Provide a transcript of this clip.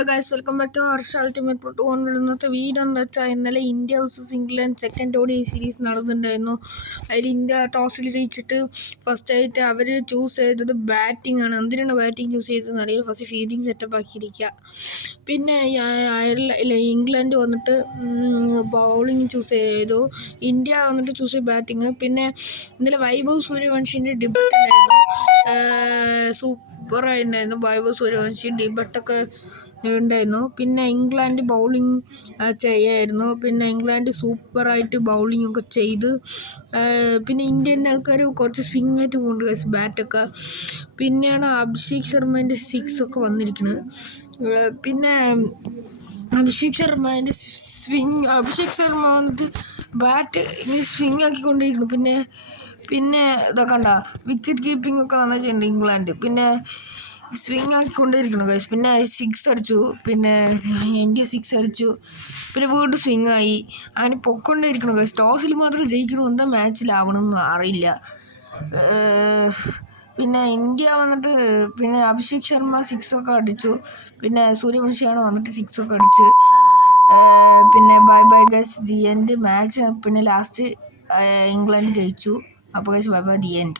Hello guys, welcome back to Harsha ultimate pro 200. ഇന്നത്തെ video എന്താ വെച്ചാൽ ഇന്നലെ India versus England second ODI series നടന്നിട്ടുണ്ടായിരുന്നു. അതിൽ ഇന്ത്യ ടോസിൽ ജയിച്ചിട്ട് ഫസ്റ്റ് ആയിട്ട് അവർ ചൂസ് ചെയ്തത് ബാറ്റിംഗ് ആണ്. എന്തിനാണ് ബാറ്റിംഗ് ചൂസ് ചെയ്തതെന്ന് അറിയില്ല. ഫസ്റ്റ് ഫീൽഡിങ് സെറ്റപ്പ് ആക്കിയിരിക്കുക. പിന്നെ ഇംഗ്ലണ്ട് വന്നിട്ട് ബൗളിങ് ചൂസ് ചെയ്തു. ഇന്ത്യ വന്നിട്ട് ചൂസ് ചെയ്ത് ബാറ്റിങ്. പിന്നെ ഇന്നലെ വൈഭവ് സൂര്യവംശിൻ്റെ ഡിബേറ്റ് ഉണ്ടായിരുന്നു. സൂപ്പറായിട്ടുണ്ടായിരുന്നു. വൈഭവ് സൂര്യവംശി ഡിബേറ്റൊക്കെ ഉണ്ടായിരുന്നു. പിന്നെ ഇംഗ്ലണ്ട് ബൗളിങ് ചെയ്യായിരുന്നു. പിന്നെ ഇംഗ്ലണ്ട് സൂപ്പറായിട്ട് ബൗളിംഗ് ഒക്കെ ചെയ്ത്. പിന്നെ ഇന്ത്യൻ ആൾക്കാർ കുറച്ച് സ്വിങ് ആയിട്ട് പോകുന്നുണ്ട് ബാറ്റൊക്കെ. പിന്നെയാണ് അഭിഷേക് ശർമ്മേൻ്റെ 6 ഒക്കെ വന്നിരിക്കുന്നത്. പിന്നെ അഭിഷേക് ശർമ്മ വന്നിട്ട് ബാറ്റ് ഇങ്ങനെ സ്വിങ് ആക്കിക്കൊണ്ടിരിക്കുന്നു. പിന്നെ ഇതൊക്കെ ഉണ്ടോ വിക്കറ്റ് കീപ്പിംഗ് ഒക്കെ നന്നായി ചെയ്യുന്നുണ്ട് ഇംഗ്ലണ്ട്. പിന്നെ സ്വിങ് ആക്കിക്കൊണ്ടിരിക്കുന്നു ഗൈസ്. പിന്നെ 6 അടിച്ചു. പിന്നെ ഇന്ത്യ 6 അടിച്ചു. പിന്നെ വീണ്ടും സ്വിങ് ആയി. അങ്ങനെ പൊക്കൊണ്ടിരിക്കണം ഗൈസ്. ടോസിൽ മാത്രം ജയിക്കണം, എന്താ മാച്ചിലാവണമെന്ന് അറിയില്ല. പിന്നെ ഇന്ത്യ വന്നിട്ട് പിന്നെ അഭിഷേക് ശർമ്മ 6 ഒക്കെ അടിച്ചു. പിന്നെ സൂര്യവംശിയാണ് വന്നിട്ട് 6 ഒക്കെ അടിച്ച്. പിന്നെ bye guys, the end match. പിന്നെ ലാസ്റ്റ് ഇംഗ്ലണ്ട് ജയിച്ചു. അപ്പോൾ ഗൈസ് ബൈ ദി എൻഡ്.